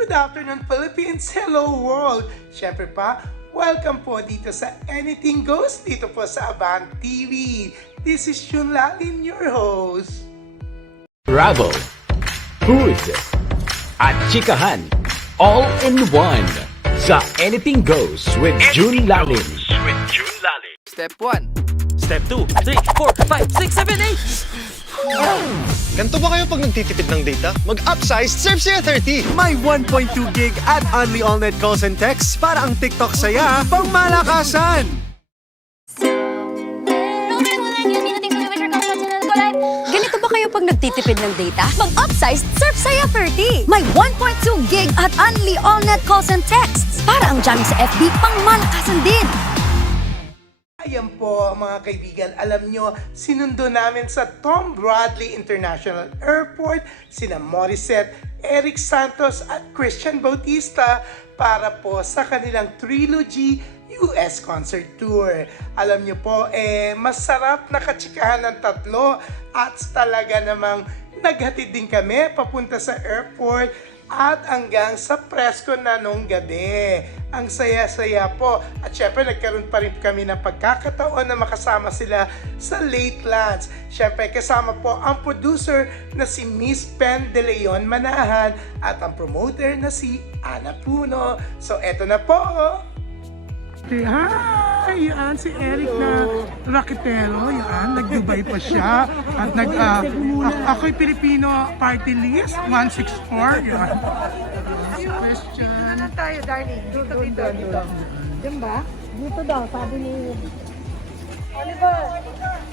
Good afternoon, Philippines! Hello, world! Siyempre pa, welcome po dito sa Anything Goes, dito po sa Avant TV. This is Jun Lalin, your host. Travel, food, at tsikahan, all in one. Sa Anything Goes with Jun Lalin. Step 1. Step 2, 3, 4, 5, 6, 7, 8. Ganto ba kayo pag nagtitipid ng data? Mag-upsize, surf saya 30! May 1.2 gig at only all-net calls and texts para ang TikTok saya pang malakasan! Ganito ba kayo pag nagtitipid ng data? Mag-upsize, surf saya 30! May 1.2 gig at only all-net calls and texts para ang jamming sa FB pang malakasan din! Ayan po mga kaibigan, alam nyo, sinundo namin sa Tom Bradley International Airport sina Morissette, Erik Santos at Christian Bautista para po sa kanilang Trilogy US Concert Tour. Alam nyo po, masarap na katsikahan ng tatlo at talaga namang naghatid din kami papunta sa airport at hanggang sa presscon na nung gabi. Ang saya-saya po. At syempre, nagkaroon pa rin kami ng pagkakataon na makasama sila sa late lunch. Syempre, kasama po ang producer na si Miss Pen De Leon Manahan at ang promoter na si Ana Puno. So, eto na po. Hi! Yan si Erik na raketero. Yan, nag-Dubai pa siya. At ako'y Pilipino party list, 164. Yan. Question. Ano tayo, darling? Dito. Diyan ba? Dito daw, sabi ni Oliver.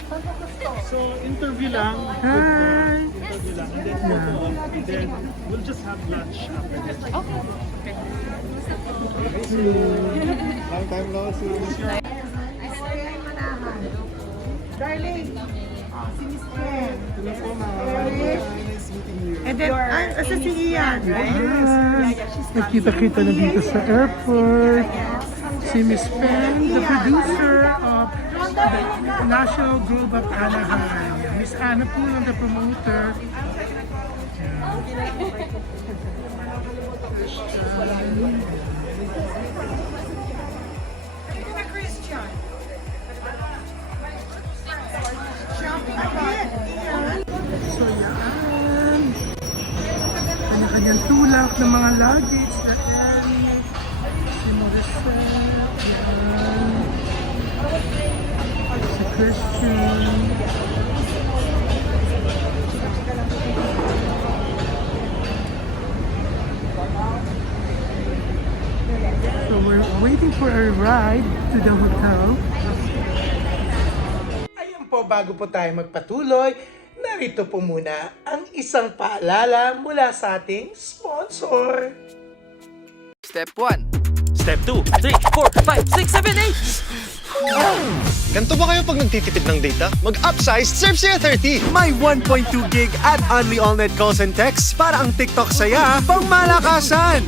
Saan ka gusto? So, interview lang. Hi! Interview lang. And then we'll just have lunch after this. Okay. Long time no see. Darling, si Miss Ken. Hello po, ma'am. Nice meeting you. And then, asa si Ian, right? Nagkita-kita na dito sa airport. Si Miss Pen, the producer of the National Group of Anaheim. Miss Ana Puno, the promoter. So yan. Kanya-kanyang tulak ng mga luggage na Erik, si Morissette, yan. Si Christian. So we're waiting for a ride to the hotel. Ayan po, bago po tayo magpatuloy, narito po muna ang isang paalala mula sa ating sponsor. Step 1. Step 2, 3, 4, 5, 6, 7, 8. Ganto ba kayo pag nagtitipid ng data? Mag-upsize, surf saya 30! May 1.2 gig at only all-net calls and texts para ang TikTok saya pang malakasan!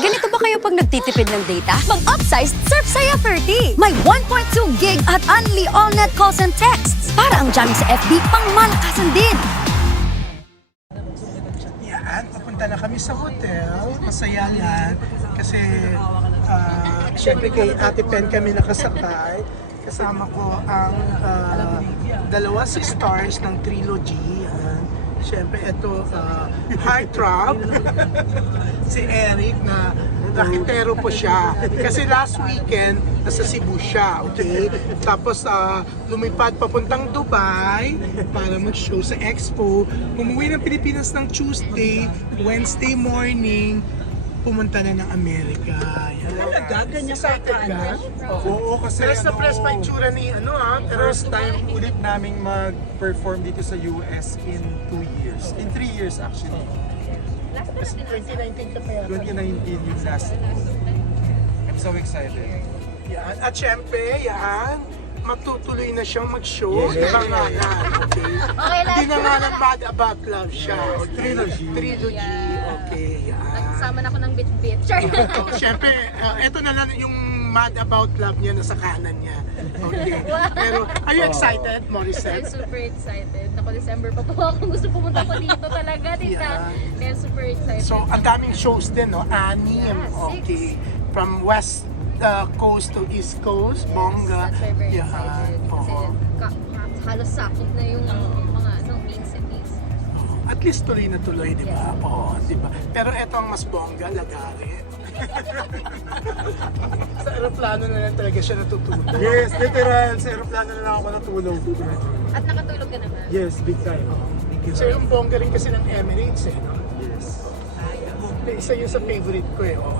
Ganito ba kayo pag nagtitipid ng data? Mag-upsize, surf saya 30! May 1.2 gig at only all-net calls and texts para ang jamming sa FB pang malakasan din! Yan, papunta na kami sa hotel. Masaya yan. Kasi, syempre kay Ate Pen kami nakasakay. Kasama ko ang dalawa si stars ng Trilogy. Yan. Syempre, ito, heartthrob. Si Erik na raketero po siya. Kasi last weekend, nasa Cebu siya, okay? Tapos, lumipad papuntang Dubai para mag-show sa Expo. Umuwi ng Pilipinas ng Tuesday, Wednesday morning, pumunta na ng Amerika. Talaga? Ganyan excited ka? Oo, kasi Press na press pa yung tsura ni first time ulit naming mag-perform dito sa US in 2 years. In 3 years actually. 2019 ka pa yata. 2019 yung last. I'm so excited. Yan. At syempre, yan, matutuloy na siyang mag-show. Yes. Pangalan, okay? Hindi na nga ng Bad About Love siya. Okay? Trilogy. Okay, yan. Nagsama na ako ng bit-bit. Siyempre, eto na lang yung mad about love niya na sa kanan niya. Okay. Pero, are you excited, I'm Morissette? super excited. Ako, December pa po ako. Gusto pumunta ko dito talaga, tita. Kaya super excited. So, ang daming shows din, no? 6. Yeah, 6. Okay. From West Coast to East Coast, bongga. That's why very Yeah. excited. Kasi Oo. halos sakop na yung mga main cities. At least tuloy na tuloy, di ba? Yes. Oo, di ba? Pero eto ang mas bongga, lagari. Sa aeroplano na lang talaga siya natutulog. Yes, literal. Sa aeroplano na lang ako natulog. At nakatulog ka naman. Yes, big time. So yung bongga rin kasi ng Emirates eh, no? Yes. Isa yun sa favorite ko eh. Oh.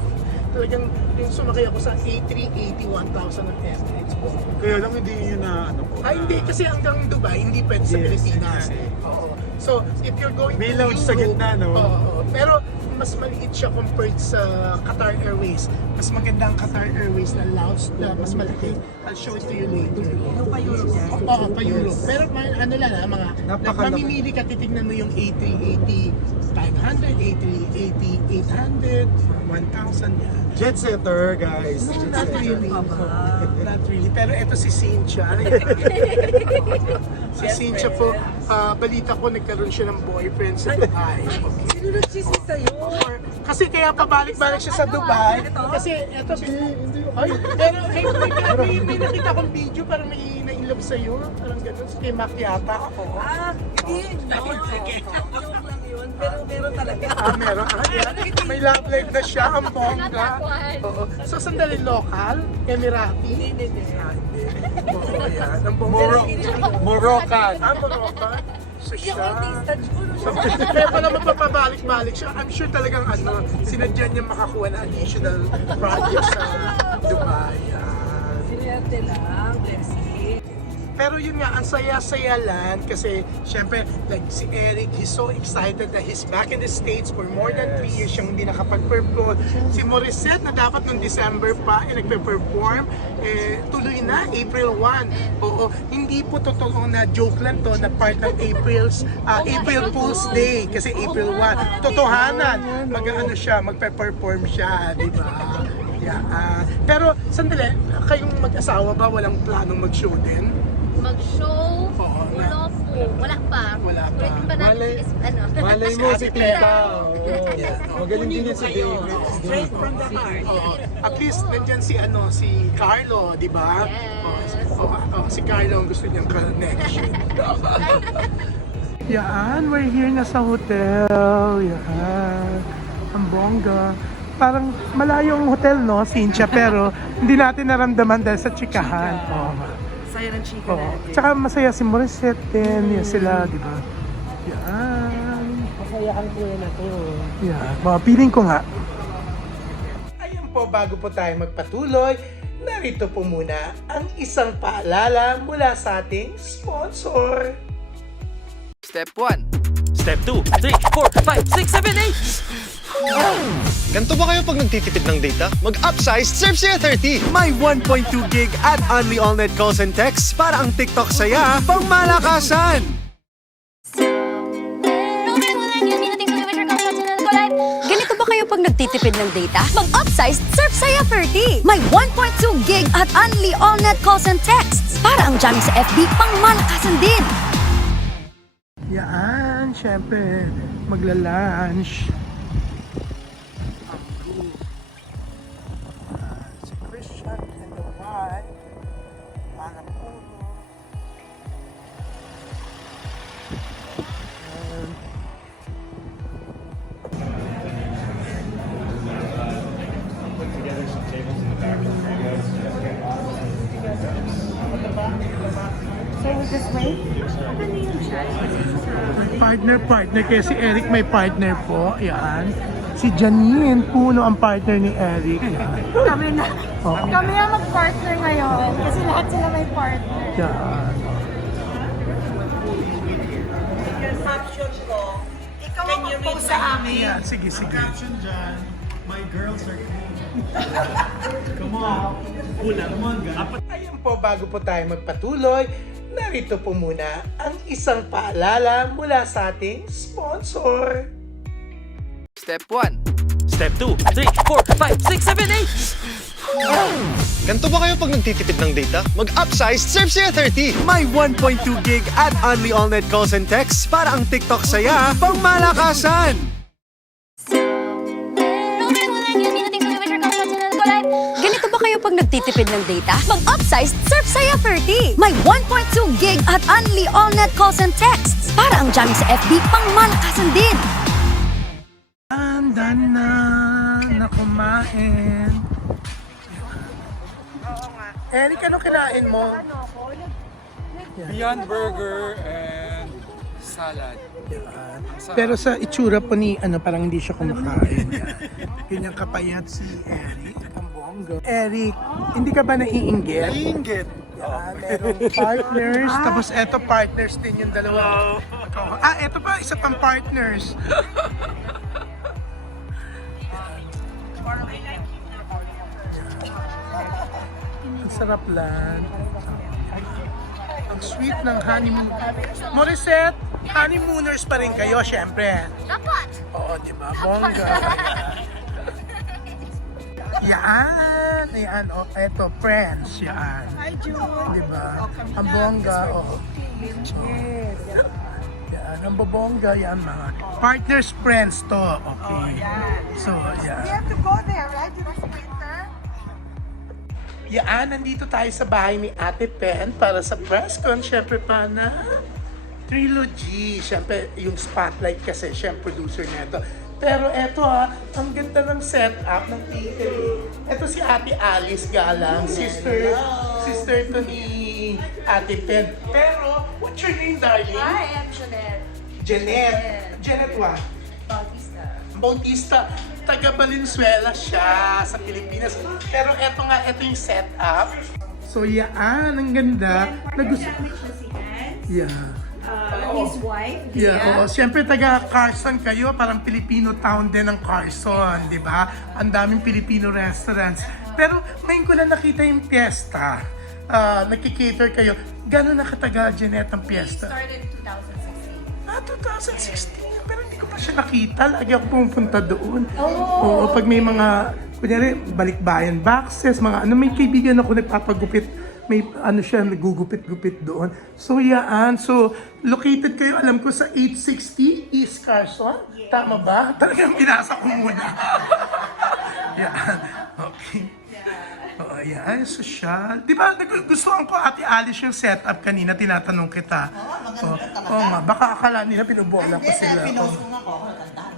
Talagang yung sumakay ako sa A380 1,000 ng Emirates po. Kaya lang hindi yun na ano po. Hindi kasi hanggang Dubai, hindi pwede sa Yes, Pilipinas. yes. Oo. So if you're going May to lounge sa gitna, no? Oo. Pero mas maliit siya compared sa Qatar Airways. Mas maganda ang Qatar Airways na lounge na mas malaki. I'll show it to you later. Yung pa-Europe? Oo, pa-Europe. Pero ano lang mga, mamimili ka, titignan mo yung A380 500, A380 800, 1,000 yan. Jet setter, guys. Jet Not setter. really. Not really. Pero ito si Cynthia. Si Cynthia po, balita ko nagkaroon siya ng boyfriend sa Dubai. Okay. Sino nagsisi sa'yo? Kasi kaya pabalik-balik siya sa Dubai. Kasi ito, ay, pero may nakita kong video, parang may na-inlove sa'yo. Parang gano'n. Kay Mac yata ako. Hindi, no. Joke lang yun, pero meron talaga. Meron. Yan. May love life na siya, ang bongga. Natakuan. Oo. So, sandali local, Emirati. Hindi. Oo, yan. Ang bongga. Moroccan. Moroccan. So siya. Siguro So, kaya pala mapapabalik-balik siya. I'm sure talagang sinadya niya makakuha na additional project sa Dubai. Yan. sinerte lang, blessing. Pero yun nga, ang saya-saya lang kasi syempre, like si Erik, he's so excited that he's back in the States for more than 3 years siyang hindi nakapag-perform. Si Morissette na dapat noong December pa nagpe-perform, tuloy na, April 1. Oo, hindi po totoo na joke lang to na part ng April Fool's Day kasi April 1. Totohanan, magpe-perform siya, di ba? Yeah. Pero sandali, kayong mag-asawa ba walang planong mag-show din? Mag-show, Oo, wala po. Wala pa. Wala pa. Ulitin pa natin Malay mo si Tita. Yeah. Magaling din yun si David. Straight from the heart. Oo. At least nandyan si Carlo, di ba? Yes. Si Carlo ang gusto niyang connection. Yan, we're here na sa hotel. Yan. Ang bongga. Parang malayo ang hotel, no, Cynthia, pero hindi natin naramdaman dahil sa tsikahan. Oo. Saya ng chika Oo. natin. Tsaka masaya si Morissette din. Yan sila, di ba? Yan. Masaya ang kuya na to. Yeah, feeling ko nga. Ayan po, bago po tayo magpatuloy, narito po muna ang isang paalala mula sa ating sponsor. Step 1. Step 2, 3, 4, 5, 6, 7, 8! Ganito ba kayo pag nagtitipid ng data? Mag-upsize, surf siya 30! May 1.2 gig at only all-net calls and texts para ang TikTok saya pang malakasan. Ganito ba kayo pag nagtitipid ng data? Mag-upsize, Surf Saya 30! May 1.2 gig at only all-net calls and texts para ang jamming sa FB pang malakasan din. Yan, syempre, magla-lunch. Ang group. Si Christian and the wife. Parang puno. And partner kaya si Erik may partner po. Yan. Si Janine, puno ang partner ni Erik. Yan. Kami na. Oo. Kami ang mag-partner ngayon. Kasi lahat sila may partner. Yan. Yung caption ko, ikaw ang mag-post sa amin. Yan. Sige. Caption dyan, my girls are cool. Come on. Come on, guys. Ayan po, bago po tayo magpatuloy, narito po muna ang isang paalala mula sa ating sponsor. Step 1. Step 2, 3, 4, 5, 6, 7, Ganto ba kayo pag nagtitipid ng data? Mag-upsize, surf saya 30! May 1.2 gig at only all-net calls and texts para ang TikTok saya pang malakasan. Ganito ba kayo pag nagtitipid ng data? Mag-upsize Surf Saya 30! May 1.2 gig at only all-net calls and texts para ang jamming sa FB pang malakasan din. Handa na kumain. Eric, ano kinain mo? Beyond Burger and salad. Pero sa itsura po ni, parang hindi siya kumakain. Ganyan kapayat si Eric. Ang bongga. Eric, hindi ka ba naiinggit? Inggit. Merong partners, tapos eto partners din yung dalawa. Eto pa, isa pang partners. Ang sarap lang. Ang sweet ng honeymoon. Morissette, honeymooners pa rin kayo, syempre. Dapat! Oo, di ba? Bongga. Yan. Oh, eto, friends. Yan. Hi, Jun. Di ba? Ang bongga, oh. Yan, ang bobongga, yan mga. Partners, friends to. Okay. So, We yan. have to go there, right? You know, winter. Yan, nandito tayo sa bahay ni Ate Pen para sa presscon. Siyempre pa na Trilogy. Siyempre, yung spotlight kasi, siyempre producer nito. Pero eto ang ganda ng setup ng catering. Eto si Ate Alice Galang, sister to ni Ate Pen. Pero, what's your name, darling? Hi, I'm Jeanette. Jeanette what? Bautista. Taga Valenzuela siya sa Pilipinas. Pero eto yung setup. So yan, ang ganda. Yeah. His wife. Yeah, oo. Siyempre taga Carson kayo, parang Filipino town din ng Carson, di ba? Ang daming Filipino restaurants. Pero ngayon ko lang nakita yung piyesta. Nagki-cater kayo. Gano'n nakatagal, Jeanette, ang piyesta? Started 2016. 2016. Pero hindi ko pa siya nakita. Lagi ako pumunta doon. Oo, pag may mga, kunyari, balikbayan boxes, mga may kaibigan ako nagpapagupit. May siya, nagugupit-gupit doon. So, yan. So, located kayo, alam ko, sa 860 East Carson. Yes. Tama ba? Talagang binasa ko muna. Yan. Okay. Oo, yan. Social. Di ba, gustuhan ko, Ate Alice, yung setup kanina, tinatanong kita. Oo, nga. Baka akala nila pinubola ko sila.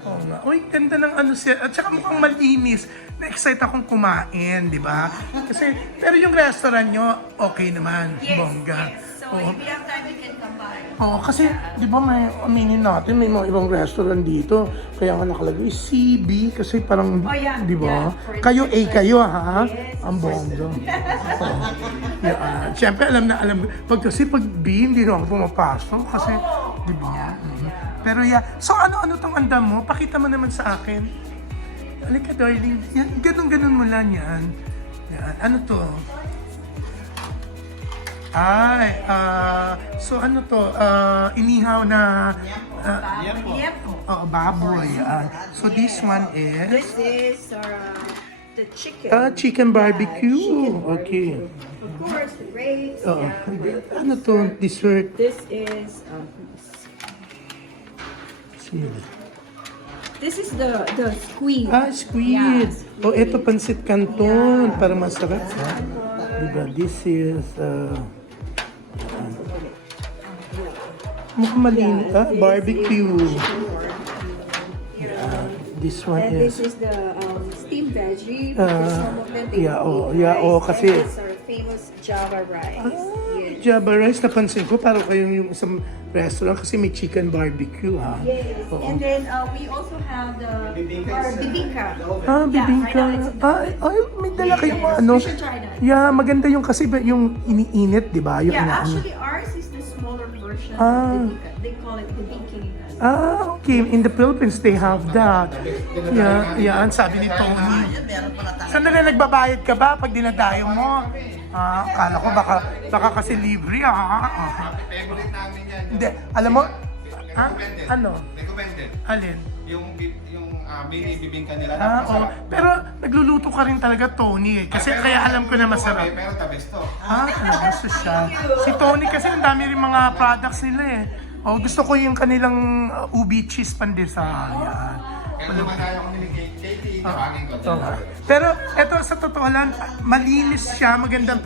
Oo nga. Uy, ganda ng siya. At saka mukhang malinis. Na-excite akong kumain, di ba? Kasi, pero yung restaurant nyo, okay naman. Bongga. So, if we have time, we can come by. Oo, kasi, di ba may aminin natin, may mga ibang restaurant dito. Kaya nga nakalagay CB, kasi parang, di ba? Kayo, kayo ha? Ang bongga. Oo. Yeah. Siyempre, alam. Kasi pag B, hindi na ako pumapasok. Kasi, di ba? Pero so ano tong andam mo? Pakita mo naman sa akin. Halika, darling. Yan, ganun mo lang yan. Yan. Ano to? Ay, so ano to? Inihaw na baboy. So this one is? This is the chicken. Chicken barbecue. Okay. Of course, the grapes. Ano to? Dessert? This is this is the squid. Squid. Yeah, Ito pansit canton. Para masarap. Diba? This is mukhang malinis. Barbecue. This one And is... this is the steamed veggie. Some of them they kasi... And this are famous Java rice. Yes. Java rice, napansin ko, parang kayong yung isang restaurant kasi may chicken barbecue, ha? Yes. Oo. And then we also have the bibingka. Bibingka. Ay, may dala kayong You should try that. Yeah, maganda yung kasi yung iniinit, di ba? Yung Actually ours is the smaller version of bibingka. They call it bibingka. Okay. In the Philippines, they have that. Yan, sabi ni Tony. Saan na nagbabayad ka ba pag dinadayo mo? Akala ko baka kasi libre, Favorite namin yan. Hindi, alam mo, Recommended. Ano? Recommended. Alin? Yung binibibingka nila. Oo. Pero nagluluto ka rin talaga, Tony. Kasi kaya alam ko na masarap. Pero the best to. Talaga siya. Si Tony kasi ang dami rin mga products nila eh. Oh, gusto ko yung kanilang ubi cheese pandesal. Yan. Kaya naman tayo kung Katie, karangin ko. Pero eto sa totoo lang, malinis siya, magandang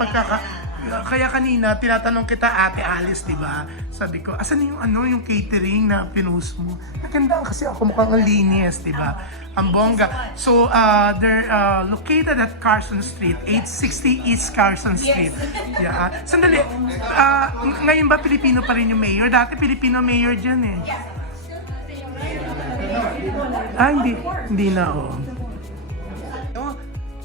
Kaya kanina, tinatanong kita, Ate Alice, di ba? Sabi ko, asan yung yung catering na pinost mo? Maganda kasi ako mukhang ang linis, di ba? Ang bongga. So, they're located at Carson Street, 860 East Carson Street. Yeah. Sandali, ngayon ba Pilipino pa rin yung mayor? Dati Pilipino mayor dyan eh. Hindi na,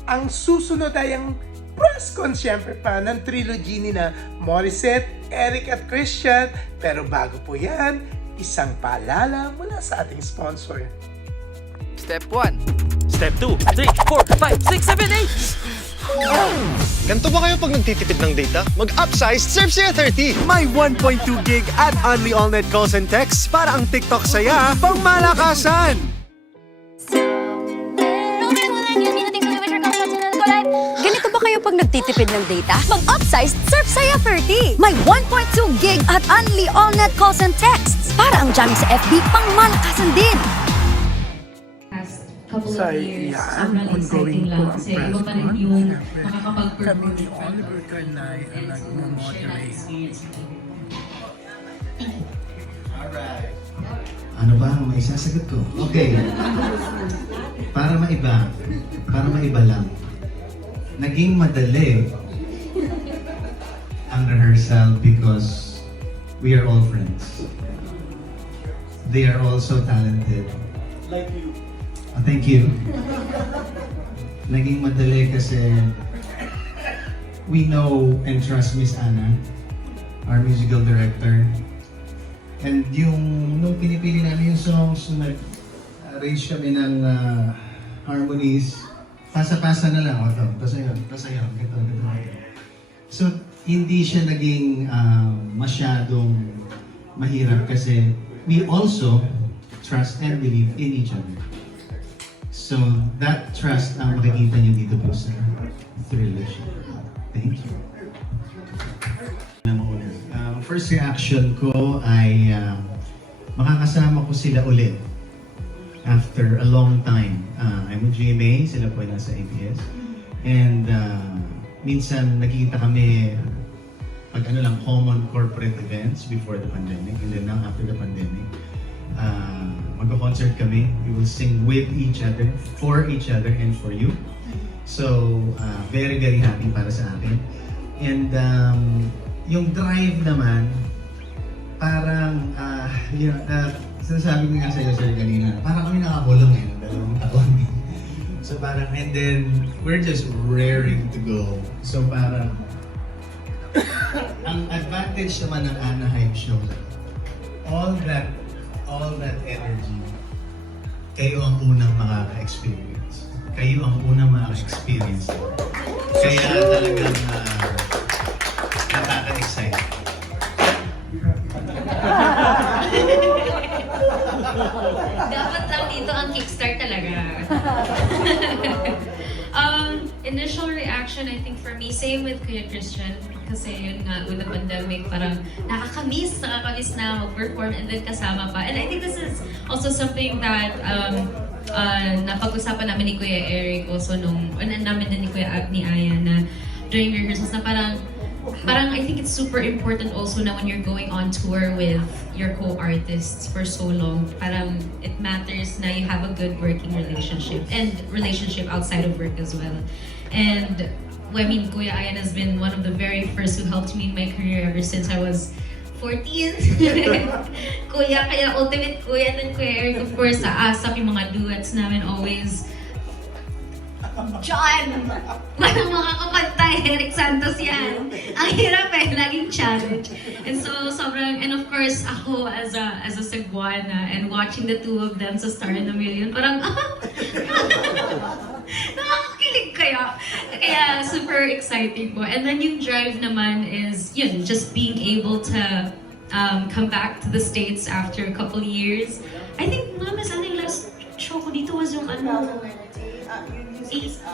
Ang susunod ay ang presscon syempre pa ng Trilogy ni na Morissette, Erik at Christian. Pero bago po yan, isang paalala mula sa ating sponsor. Step 1. Step 2, 3, 4, 5, 6, 7, 8. Ganto ba kayo pag nagtitipid ng data? Mag-upsize, surf saya 30! May 1.2 gig at only all-net calls and texts para ang TikTok saya pang malakasan. Ganito ba kayo pag nagtitipid ng data? Mag-upsize Surf Saya 30! May 1.2 gig at only all-net calls and texts para ang jamming sa FB pang malakasan din. Couple So, of years, yeah, sobrang ongoing exciting po lang ang kasi iba pa rin presscon. yung Siyempre, makakapag-perform kami ni in front of Oliver the Carnay ang and so share that nag-moderate. experience with you. Ano ba ang may sasagot ko? Okay. Para maiba lang. Naging madali ang rehearsal because we are all friends. They are also talented. Like you. Thank you. Naging madali kasi we know and trust Miss Anna, our musical director. And nung pinipili namin yung songs, nag-arrange kami ng harmonies, pasa-pasa na lang. Basta yun, ito. So, hindi siya naging masyadong mahirap kasi we also trust and believe in each other. So, that trust ang makikita niyo dito po sa Trilogy. Thank you. First reaction ko ay makakasama ko sila ulit after a long time. I'm with GMA, sila po ay nasa ABS. And minsan nagkikita kami pag common corporate events before the pandemic, and then now after the pandemic. Magko-concert kami. We will sing with each other, for each other, and for you. So, very, very happy para sa akin. And yung drive naman, parang, sinasabi ko nga sa'yo, sir, kanina, parang kami nakakulong ng 2 taon. So parang, and then, we're just raring to go. So parang, ang advantage naman ng Anaheim show, all that energy, kayo ang unang makaka-experience. Kayo ang unang makaka-experience. Kaya talagang nakaka-excite. Dapat lang dito ang kickstart talaga. Initial reaction, I think for me, same with Kuya Christian. Kasi yun nga, with the pandemic, parang nakakamiss na mag-perform and then kasama pa. And I think this is also something that napag-usapan namin ni Kuya Erik also namin din ni Kuya ni Aya na during rehearsals na parang I think it's super important also na when you're going on tour with your co-artists for so long, parang it matters na you have a good working relationship and relationship outside of work as well. And I mean, Kuya Ayan has been one of the very first who helped me in my career ever since I was 14. Kaya ultimate Kuya, and then Kuya Erik, of course, sa ASAP, yung mga duets namin always. John! Walang makakapantay, Erik Santos yan. Ang hirap laging challenge. And so, and of course, ako as a Cebuana, and watching the two of them sa Star in a Million, parang, nakakakilig kaya. Kaya super exciting po. And then yung drive naman is, just being able to come back to the States after a couple years. I think Miss Anna, yung last show ko dito was yung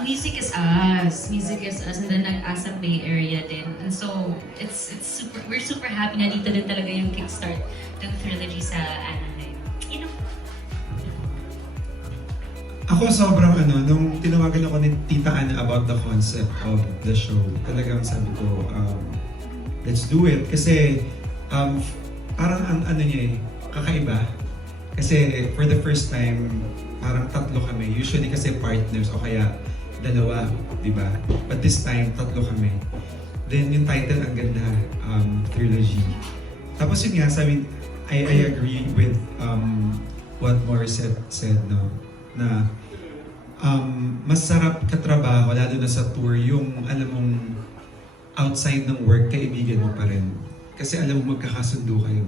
Music is Us. Music is Us, and then nag-Asa Bay area din. And so, we're super happy na dito din talaga yung kickstart ng Trilogy sa Anaheim. You know? Ako sobrang nung tinawagan ako ni Tita Ana about the concept of the show, talagang sabi ko, let's do it. Kasi parang ang niya kakaiba. Kasi for the first time, parang tatlo kami. Usually kasi partners o kaya dalawa, di ba? But this time, tatlo kami. Then yung title ang ganda, Trilogy. Tapos yun nga, sabi, I agree with what Morissette said, no? Na masarap katrabaho, lalo na sa tour, yung alam mong outside ng work, kaibigan mo pa rin. Kasi alam mo magkakasundo kayo.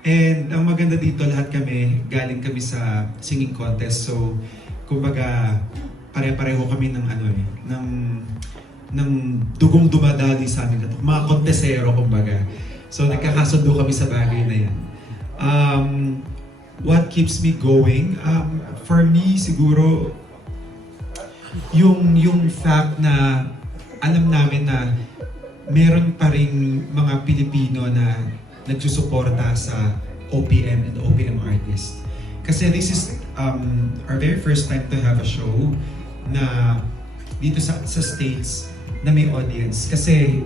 And ang maganda dito, lahat kami, galing kami sa singing contest. So, kumbaga, pare-pareho kami ng ng dugong dumadali sa amin. Mga kontesero, kumbaga. So, nagkakasundo kami sa bagay na yan. What keeps me going? For me, siguro, yung fact na alam namin na meron pa rin mga Pilipino na nagsusuporta sa OPM and OPM artists. Kasi this is our very first time to have a show na dito sa States na may audience. Kasi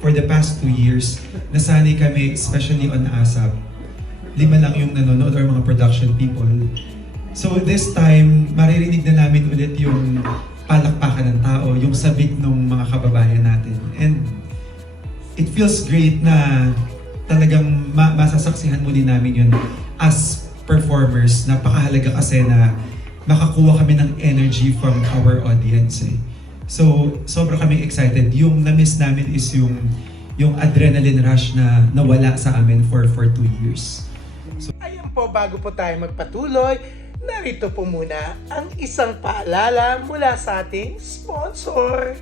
for the past 2 years, nasanay kami, especially on ASAP, 5 lang yung nanonood or mga production people. So this time, maririnig na namin ulit yung palakpakan ng tao, yung sabik ng mga kababayan natin. And it feels great na talagang masasaksihan muli namin yun as performers. Napakahalaga kasi na makakuha kami ng energy from our audience. So, sobra kami excited. Yung na-miss namin is yung adrenaline rush na nawala sa amin for 2 years. So, ayan po, bago po tayo magpatuloy, narito po muna ang isang paalala mula sa ating sponsor.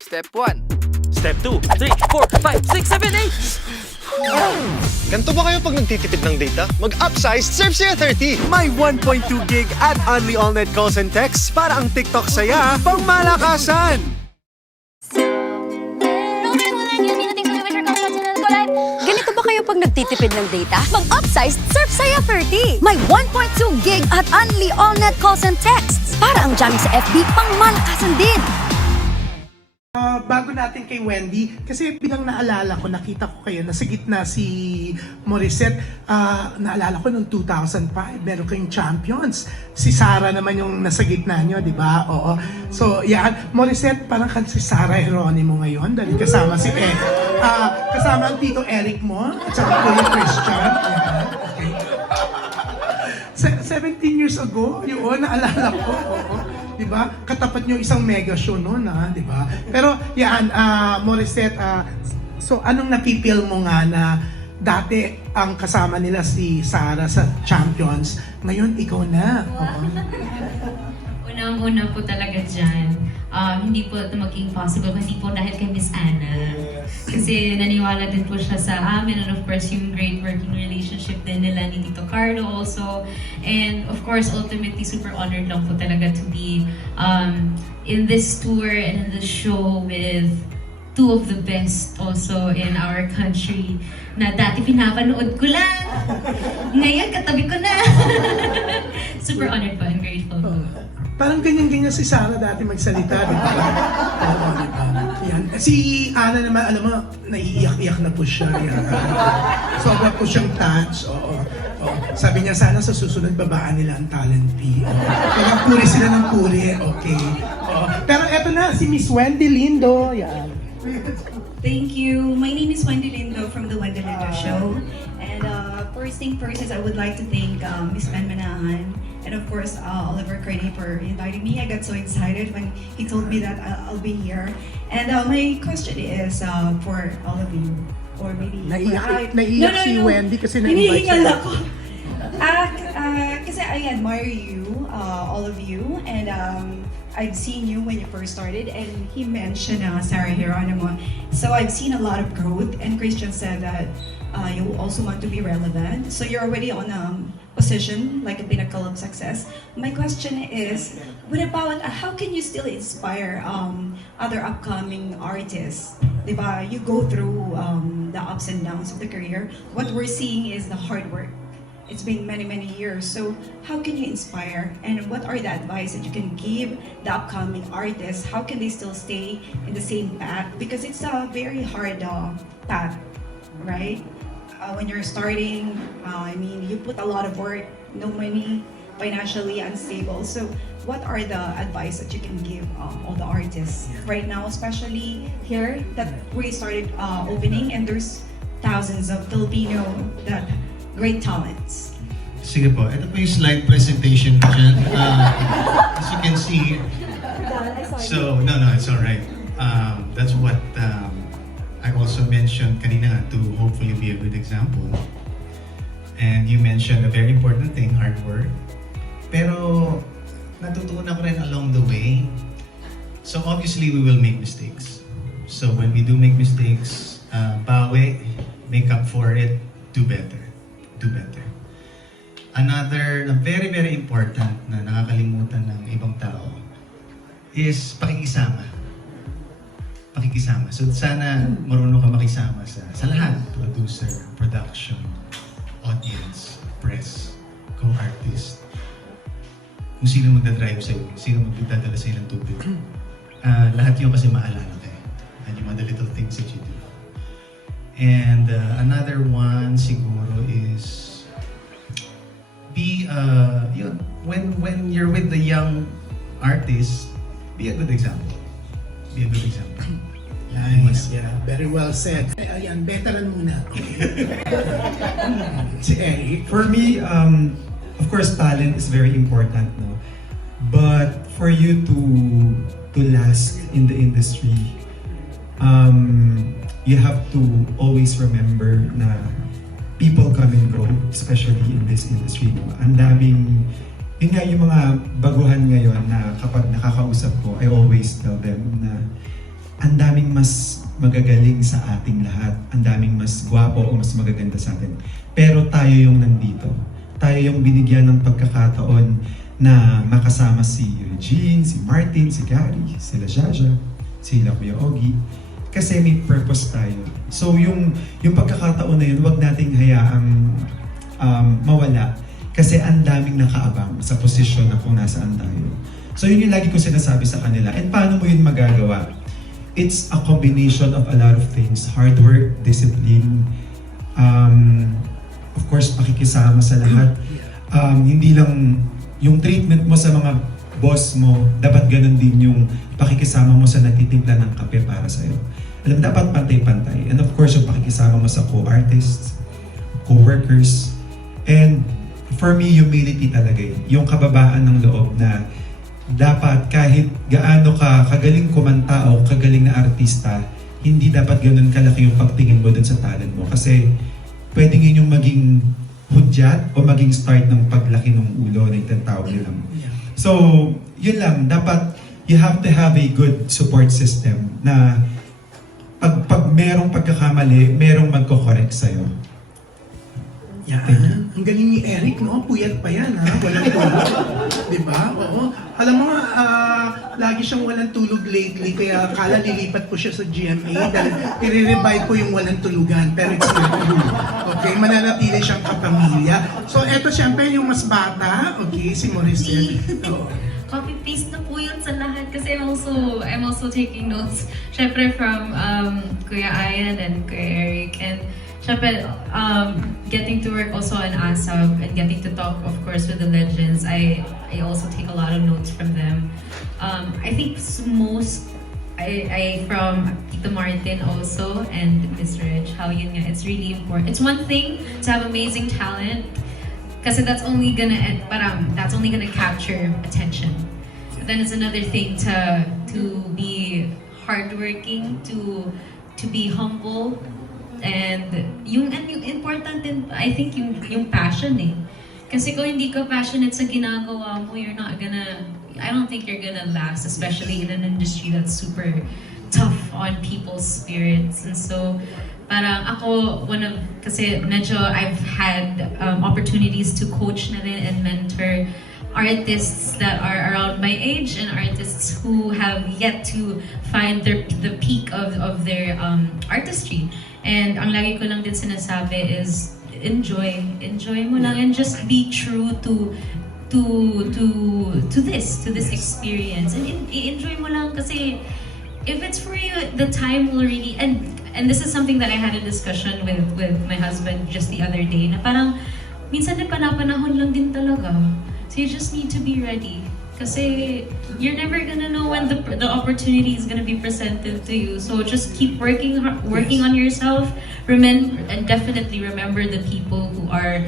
Step 1. Step 2, 3, 4, 5, 6, 7, 8! Ganito ba kayo pag nagtitipid ng data? Mag-upsize, surf siya 30! May 1.2 gig at only all-net calls and texts para ang TikTok saya pang malakasan! Ganito ba kayo pag nagtitipid ng data? Mag-upsize Surf Saya 30! May 1.2 gig at only all-net calls and texts para ang jamming sa FB pang malakasan din! Bago natin kay Wendy, kasi bilang naalala ko, nakita ko kayo, nasa gitna si Morissette, naalala ko noong 2005, meron kayong champions. Si Sarah naman yung nasa gitna nyo, di ba? Oo. So, yan. Morissette, parang kan si Sarah Geronimo ngayon, dahil kasama si kasama ang tito Erik mo, at saka Kuya Christian. Yan. Okay. 17 years ago, yun, naalala ko. Oo. Diba? Katapat nyo isang mega show noon, di ba? Pero yan, Morissette, so anong napipil mo nga na dati ang kasama nila si Sarah sa Champions, ngayon ikaw na. Unang-una po talaga dyan, hindi po ito maging possible kasi po dahil kay Miss Anna. Kasi naniwala din po siya sa amin, and of course yung great working relationship din nila ni Tito Carlo also. And of course, ultimately, super honored lang po talaga to be in this tour and in this show with two of the best also in our country na dati pinapanood ko lang. Ngayon, katabi ko na. Super honored po and grateful po. Parang ganyan-ganyan si Sarah dati magsalita, di ba? Oo, di ba? Yan. Si Ana naman, alam mo, naiiyak-iyak na po siya. Sobra po siyang touch. Oo. Sabi niya, sana sa susunod babaan nila ang talent fee. Kaya puri sila ng puri. Okay. Pero eto na, si Miss Wendy Lindo. Yan. Thank you. My name is Wendy Lindo from The Wendy Lindo Show. And first thing first is I would like to thank Miss Ben Manahan and of course Oliver Craney for inviting me. I got so excited when he told me that I'll be here. And my question is for all of you, or maybe Naiiyak si Wendy kasi na-invite siya. Kasi I admire you, all of you, and I've seen you when you first started, and he mentioned Sarah Geronimo. So I've seen a lot of growth, and Christian said that you also want to be relevant. So you're already on a position, like a pinnacle of success. My question is, what about how can you still inspire other upcoming artists? Diba? You go through the ups and downs of the career. What we're seeing is the hard work. It's been many, many years. So how can you inspire? And what are the advice that you can give the upcoming artists? How can they still stay in the same path? Because it's a very hard path, right? When you're starting, I mean, you put a lot of work, no money, financially unstable. So what are the advice that you can give all the artists right now, especially here that we started opening and there's thousands of Filipino that great talents. Sige po, ito po yung slide presentation ko dyan. As you can see, so, no, it's alright. That's what I also mentioned kanina to hopefully be a good example. And you mentioned a very important thing, hard work. Pero natutunan ko rin along the way. So obviously we will make mistakes. So when we do make mistakes, bawi, make up for it, do better. Do better. Another na very, very important na nakakalimutan ng ibang tao is pakikisama. Pakikisama. So sana marunong ka makisama sa lahat. Producer, production, audience, press, co-artist. Kung sino magdadrive sa'yo, sino magdadala sa'yo ng tubig. Lahat yun kasi maalala kayo. And yung mga little things that you do. And another one siguro is be yun, when you're with the young artists, be a good example. Be a good example. Nice, yeah. Very well said. Ayan, veteran muna. Si Eric. For me, of course, talent is very important, no? But for you to last in the industry, you have to always remember na people come and go, especially in this industry. No? Ang daming, yun nga yung mga baguhan ngayon na kapag nakakausap ko, I always tell them na ang daming mas magagaling sa ating lahat, ang daming mas gwapo o mas magaganda sa atin. Pero tayo yung nandito. Tayo yung binigyan ng pagkakataon na makasama si Regine, si Martin, si Gary, sila Jaja, sila Kuya Ogie. Kasi may purpose tayo. So yung pagkakataon na yun, huwag nating hayaang mawala. Kasi ang daming nakaabang sa posisyon na kung nasaan tayo. So yun yung lagi ko sinasabi sa kanila. And paano mo yun magagawa? It's a combination of a lot of things. Hard work, discipline, of course, pakikisama sa lahat. Hindi lang yung treatment mo sa mga boss mo, dapat ganun din yung pakikisama mo sa natitimpla ng kape para sa'yo. Alam, dapat pantay-pantay. And of course, yung pakikisama mo sa co-artists, co-workers, and for me, humility talaga yun. Yung kababaan ng loob na dapat kahit gaano ka kagaling kumanta o kagaling na artista, hindi dapat ganun kalaki yung pagtingin mo dun sa talent mo. Kasi pwedeng yun yung maging hudyat o maging start ng paglaki ng ulo na itatawag nilang. So, yun lang. Dapat you have to have a good support system na pag merong pagkakamali, merong magko-correct sa'yo. Yan. Ang galing ni Eric, no? Puyat pa yan, ha? Walang tulog. Diba? Oo. Alam mo nga, lagi siyang walang tulog lately, kaya akala nilipat ko siya sa GMA dahil i-revive ko yung walang tulugan. Pero it's not true. Okay? Mananatili siyang kapamilya. So, eto siyempre yung mas bata. Okay? Si Morissette. Oo. Copy-paste na po yun sa lahat kasi I'm also taking notes. Syempre from Kuya Ayan and Kuya Eric, and syempre getting to work also on ASAP and getting to talk, of course, with the legends. I also take a lot of notes from them. I think I from Tito Martin also and Miss Reg, how yun nga, it's really important. It's one thing to have amazing talent, kasi that's only gonna capture attention. But then it's another thing to be hardworking, to be humble, and yung important din, I think yung passion eh. Kasi kung hindi ka passionate sa ginagawa mo, I don't think you're gonna last, especially in an industry that's super tough on people's spirits. And so, parang ako, kasi medyo I've had opportunities to coach na rin and mentor artists that are around my age and artists who have yet to find the peak of their artistry. And ang lagi ko lang din sinasabi is enjoy mo lang and just be true to this experience, and enjoy mo lang kasi if it's for you, the time will really, and this is something that I had a discussion with my husband just the other day, na parang minsan na panapanahon lang din talaga. So you just need to be ready. Kasi you're never gonna know when the opportunity is gonna be presented to you. So just keep working on yourself. And definitely remember the people who are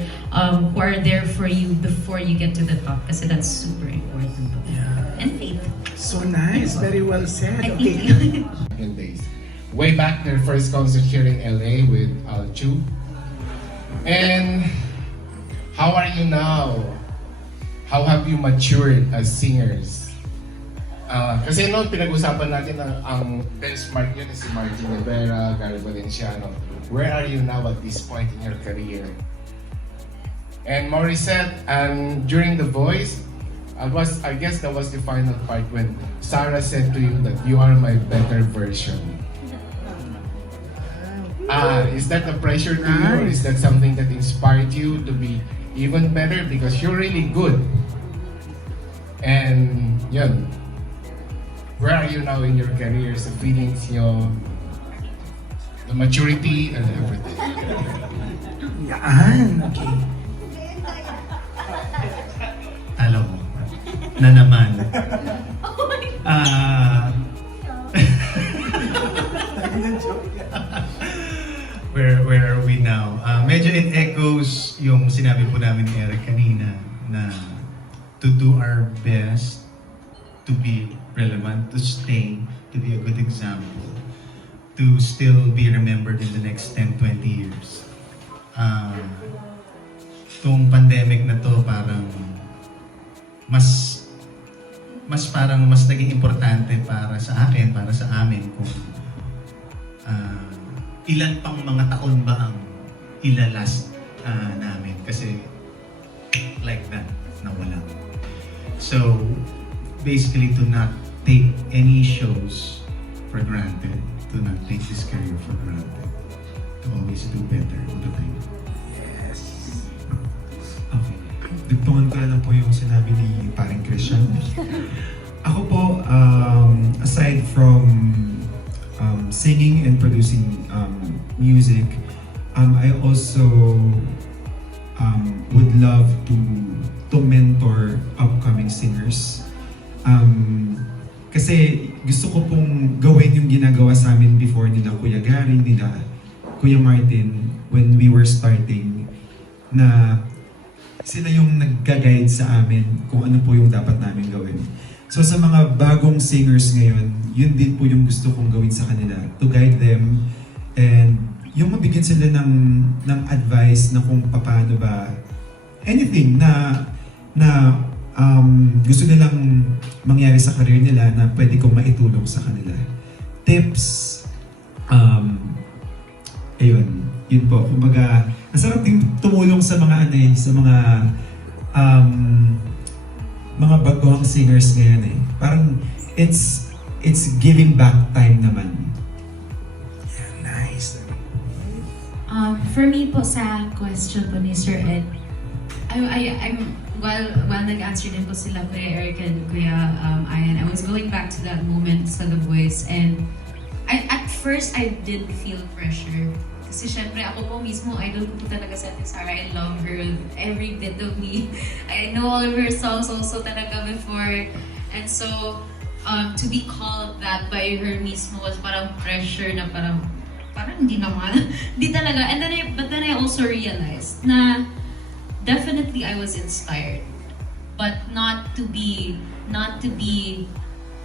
there for you before you get to the top. Kasi that's super important. Yeah. And faith. So nice. Very well said. Okay. Days. Way back, their first concert here in LA with Chu. And how are you now? How have you matured as singers? Kasi noon pinag-usapan natin ang benchmark yun is si Martin Rivera, Gary Valenciano. Where are you now at this point in your career? And Morissette, during The Voice, I guess that was the final part when Sarah said to you that you are my better version. Is that a pressure to you, or is that something that inspired you to be even better because you're really good? And yun, where are you now in your career? The feelings nyo, the maturity and everything. Yan. Okay. Alam mo, na naman. Where are we now? Medyo it echoes yung sinabi po namin ni Erik kanina na to do our best to be relevant, to stay, to be a good example, to still be remembered in the next 10, 20 years. Itong pandemic na to parang mas naging importante para sa akin, para sa amin kung ilan pang mga taon ba ang ilalas namin kasi like that, nawala. So basically to not take any shows for granted, to not take this career for granted, to always do better all the time. Yes. Okay. Dugtungan ko na lang po yung sinabi ni paring Christian. Ako po, aside from singing and producing music, I also would love to mentor upcoming singers. Kasi gusto ko pong gawin yung ginagawa sa amin before nila Kuya Gary, nila Kuya Martin, when we were starting, na sila yung nagga-guide sa amin kung ano po yung dapat namin gawin. So sa mga bagong singers ngayon, yun din po yung gusto kong gawin sa kanila, to guide them and yung mabigyan sila ng advice na kung paano ba anything na gusto nilang mangyari sa career nila na pwede kong maitulong sa kanila. Tips, ayun, yun po. Kumbaga, ang sarap din tumulong sa mga mga baguhang singers ngayon eh. Parang it's giving back time naman. Yeah, nice. For me po sa question po ni Sir Ed, I'm while nag-answer din po sila Kuya Erik and Kuya Ayan, I was going back to that moment sa The Voice, and at first I did feel pressure. Kasi syempre ako po mismo, idol ko po talaga sa Ate Sarah. I love her with every bit of me. I know all of her songs also talaga before. And so, to be called that by her mismo was parang pressure na parang hindi naman. Hindi talaga. But then I also realized na definitely I was inspired. But not to be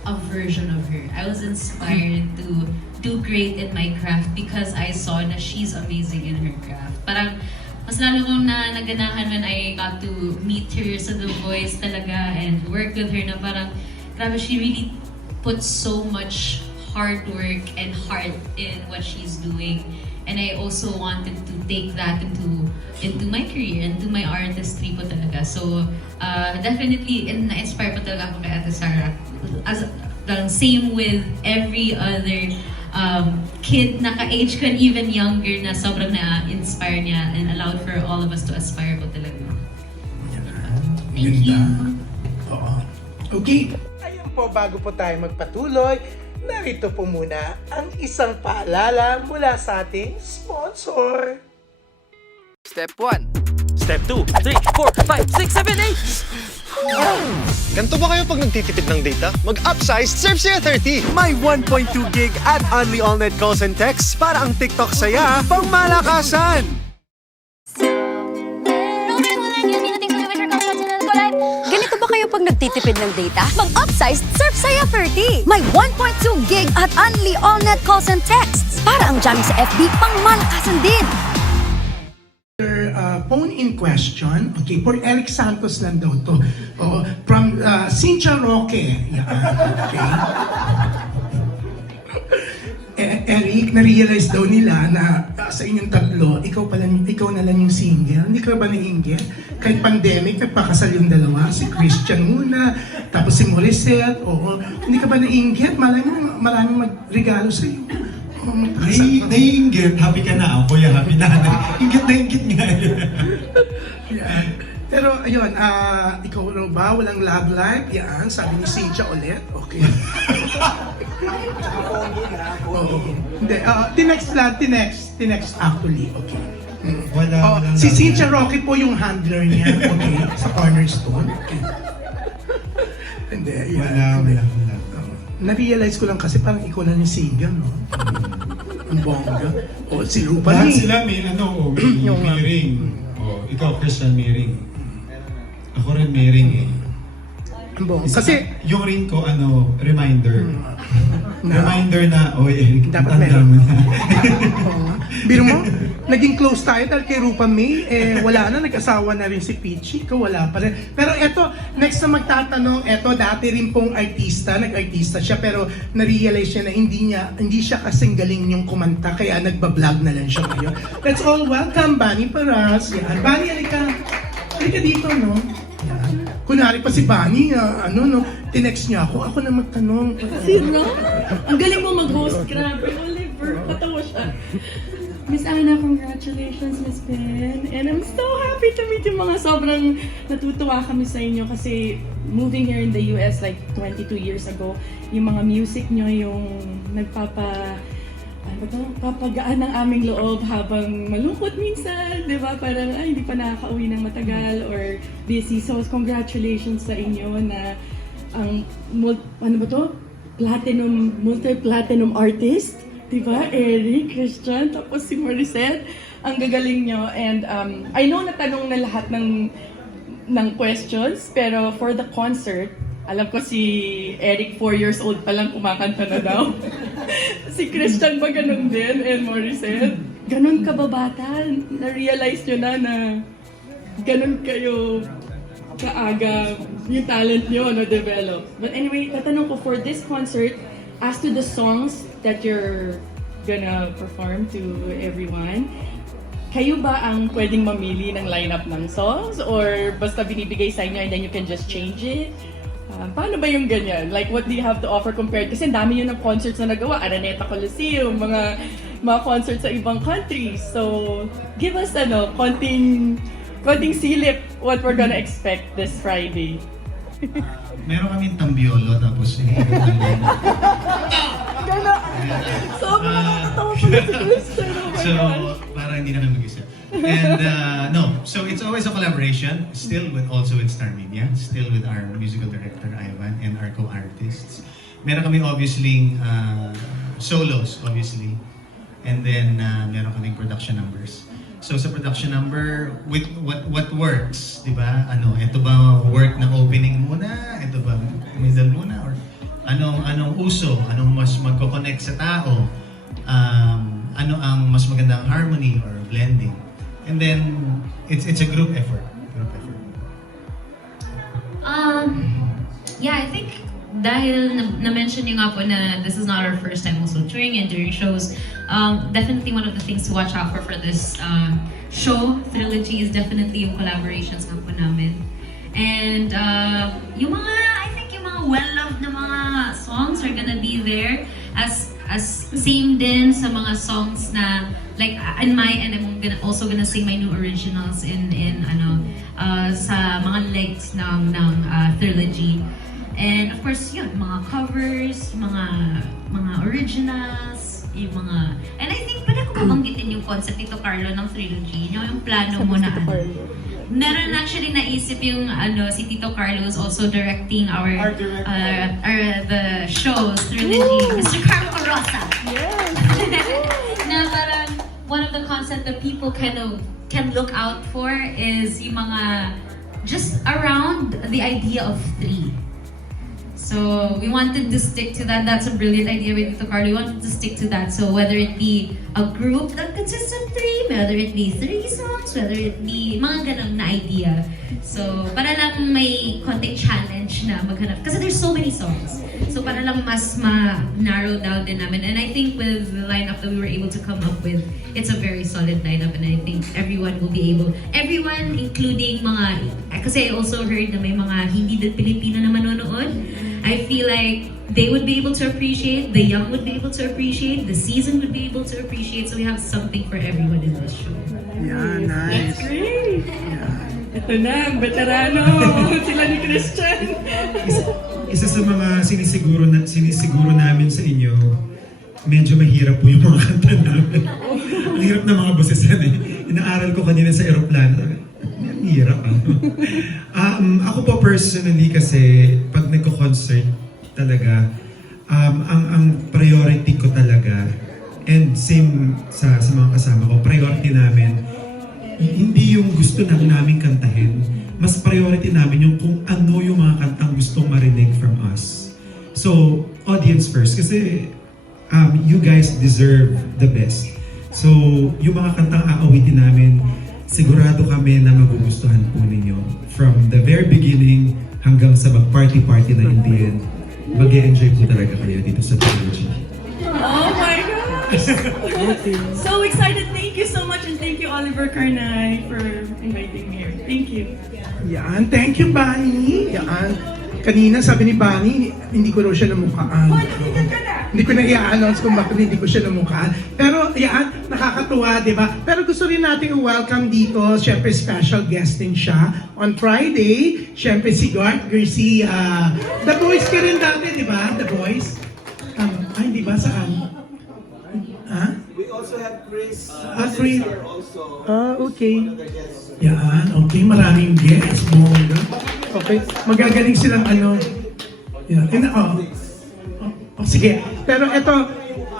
a version of her. I was inspired to do great in my craft because I saw na she's amazing in her craft. Parang mas lalo kong naganahan when I got to meet her sa The Voice talaga and work with her na parang grabe, she really put so much hard work and heart in what she's doing. And I also wanted to take that into my career, into my artistry po talaga. So, definitely, na-inspire po talaga ako kay Ate Sarah. Same with every other kid na ka-age ko and even younger na sobrang na-inspire niya and allowed for all of us to aspire po talaga. Thank you. Okay. Ayan po, bago po tayo magpatuloy, narito po muna ang isang paalala mula sa ating sponsor. Step 1. Step 2, 3, 4, 5, 6, 7, 8! Ganito ba kayo pag nagtitipid ng data? Mag-upsize, surf saya 30! May 1.2 gig at only all-net calls and texts para ang TikTok saya pang malakasan. Ganito ba kayo pag nagtitipid ng data? Mag-upsize Surf Saya 30! May 1.2 gig at only all-net calls and texts para ang jamming sa FB pang malakasan din. Phone-in question, okay, for Erik Santos lang daw to. From Cynthia Roque. Okay. Eric, na-realize daw nila na sa inyong tatlo, ikaw na lang yung single. Hindi ka ba na-inggit? Kahit pandemic, nagpakasal yung dalawa. Si Christian muna, tapos si Morissette. Oo. Hindi ka ba na-inggit? Maraming magregalo sa iyo. Naiinggit, happy ka na ako, happy na. Inggit na inggit nga. Yeah. Pero ayun, ikaw raw ba? Walang love life? Yan, sabi ni Cynthia ulit. Okay. Hindi, tinext actually. Okay. Wala si Cynthia Roque po yung handler niya. Okay, sa Cornerstone. Okay. Hindi, yan. Wala. Na-realize ko lang kasi parang ikaw na yung single, no? Ang bongga. O, si Rupa Lahat ni. sila may may ring. Ikaw, Christian, may ring. Ako rin may ring eh. Ang bongga. Kasi, yung ring ko, reminder. Reminder na, Eric, dapat tanda meron. mo na. Biro mo, naging close tayo dahil kay Rupa May, wala na, nag-asawa na rin si Peachy, ikaw wala pa rin. Pero eto, next na magtatanong, eto, dati rin pong artista, nag-artista siya, pero na-realize niya na hindi siya kasing galing yung kumanta, kaya nagbablog na lang siya ngayon. Let's all welcome Bunny Paras. Yan. Bunny, halika dito, no? Yan. Kunwari pa si Bunny, tinext niya ako na magtanong. Sino? Ang galing mo mag-host, grabe. Oliver, patawa siya. Miss Anna, congratulations, Miss Ben. And I'm so happy to meet yung mga sobrang natutuwa kami sa inyo kasi moving here in the US like 22 years ago, yung mga music nyo yung papagaan ng aming loob habang malungkot minsan, di ba? Parang, hindi pa nakaka-uwi ng matagal or busy. So, congratulations sa inyo na ang, multi-platinum artist. Diba? Erik, Christian, tapos si Morissette, ang gagaling nyo. And I know natanong na lahat ng questions, pero for the concert, alam ko si Erik 4 years old pa lang kumakanta na daw. Si Christian ba ganun din? And Morissette? Ganun ka ba bata? Na-realize nyo na ganun kayo kaaga yung talent nyo na-develop. But anyway, tatanong ko for this concert, as to the songs that you're gonna perform to everyone, kayo ba ang pwedeng mamili ng lineup ng songs? Or basta binibigay sa inyo and then you can just change it? Paano ba yung ganyan? Like, what do you have to offer compared? Kasi ang dami yun ng concerts na nagawa. Araneta Coliseum, mga concerts sa ibang countries. So, give us konting silip what we're gonna expect this Friday. Meron kaming tambiolo tapos Sobrang nakakatawa pala si Christian. So, parang hindi na kami mag-isip. And so it's always a collaboration, still with Star Media, still with our musical director Ivan and our co-artists. Meron kami obviously solos, obviously. And then meron kaming production numbers. So sa production number, with what works, di ba? Ito ba work na opening muna? Ito ba middle muna? Or anong uso? Anong mas magko-connect sa tao? Ano ang mas magandang harmony or blending? And then, it's a group effort. Yeah, I think dahil na-mention niyo nga po na this is not our first time also touring and doing shows, definitely one of the things to watch out for this show, Trilogy, is definitely yung collaborations na po namin. And yung mga, I think yung mga well-loved na mga songs are gonna be there as same din sa mga songs na like in my end I'm also gonna sing my new originals in sa mga legs ng Trilogy. And of course, yun, mga covers, mga originals, yung mga... And I think, pwede ko babanggitin yung concept nito, Carlo, ng Trilogy. Yung plano mo na meron actually naisip yung si Tito Carlo is also directing the shows, Trilogy. Mr. Carlo Rosa. Yes! Na parang one of the concepts that people can look out for is yung mga just around the idea of three. So we wanted to stick to that. That's a brilliant idea with Tito Carlo. We wanted to stick to that. So whether it be a group that consists of three, whether it be 3 songs, whether it be mga ganun na idea. So para lang may konting challenge na maghanap. Kasi there's so many songs. So para lang mas ma-narrow down din namin. And I think with the lineup that we were able to come up with, it's a very solid lineup. And I think everyone will be able, everyone including mga, kasi I also heard na may mga hindi din Pilipino na manonood. I feel like they would be able to appreciate, the young would be able to appreciate, the seasoned would be able to appreciate. So we have something for everyone in this show. Yeah, nice. That's great! Yeah. Ito na, ang veterano! Sila ni Christian! Isa sa mga sinisiguro namin sa inyo, medyo mahirap po yung mga kanta namin. Ang hirap na mga bosesan eh. Inaaral ko kanina sa aeroplano. Ang hirap ako po personally kasi pag nagko-concert talaga, ang priority ko talaga, and same sa mga kasama ko, priority namin, hindi yung gusto namin kantahin, mas priority namin yung kung ano yung mga kantang gustong marinig from us. So, audience first, kasi you guys deserve the best. So, yung mga kantang aawitin namin, sigurado kami na magugustuhan po ninyo. From the very beginning hanggang sa mag-party-party na in the end, mag-e-enjoy po talaga kayo dito sa Trilogy. Oh my gosh! So excited! Thank you so much and thank you Oliver Carnay for inviting me here. Thank you. Yan, thank you, Bunny. Yan. Kanina sabi ni Bunny, hindi ko raw siya namukhaan. Hindi ko na i-announce kung bakit hindi ko siya namukhaan. Pero yan, nakakatuwa, di ba? Pero gusto rin natin i-welcome dito, syempre special guest din siya. On Friday, syempre si Garth Garcia. The Boys ka rin dati, di ba? The Boys. Ay, di ba? Saan? Ha? We also have Chris. Chris. Also. Okay. Yan, okay. Maraming guests. Bongga. Okay. Magagaling silang ano. Yan. Sige. Pero ito,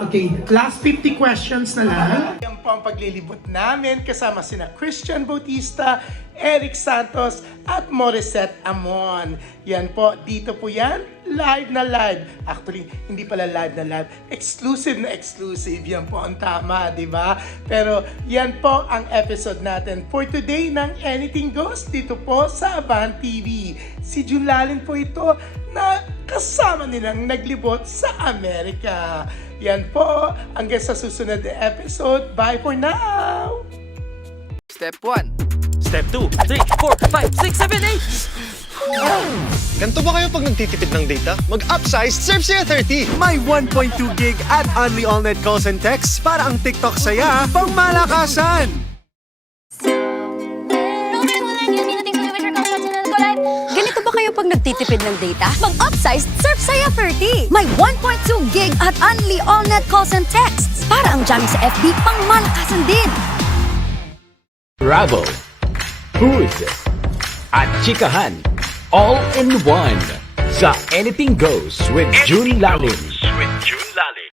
okay. Last 50 questions na lang. Yan po ang paglilibot namin kasama sina Christian Bautista, Erik Santos, at Morissette Amon. Yan po. Dito po yan. Live na live. Actually, hindi pala live na live. Exclusive na exclusive. Yan po ang tama, di ba? Pero yan po ang episode natin for today ng Anything Goes dito po sa Avan TV. Si Jun Lalin po ito na kasama nilang naglibot sa Amerika. Yan po. Hanggang sa susunod na episode. Bye for now! Step 1. Step 2, 3, 4, 5, 6, 7, 8! Ganto ba kayo pag nagtitipid ng data? Mag-upsize, surf saya 30! May 1.2 gig at only all-net calls and texts para ang TikTok saya pang malakasan! Ganito ba kayo pag nagtitipid ng data? Mag-upsize, surf saya 30! May 1.2 gig at only all-net calls and texts para ang jamming sa FB pang malakasan din! Bravo! Who is it? At tsikahan, all in one. Sa Anything Goes with Jun Lalin.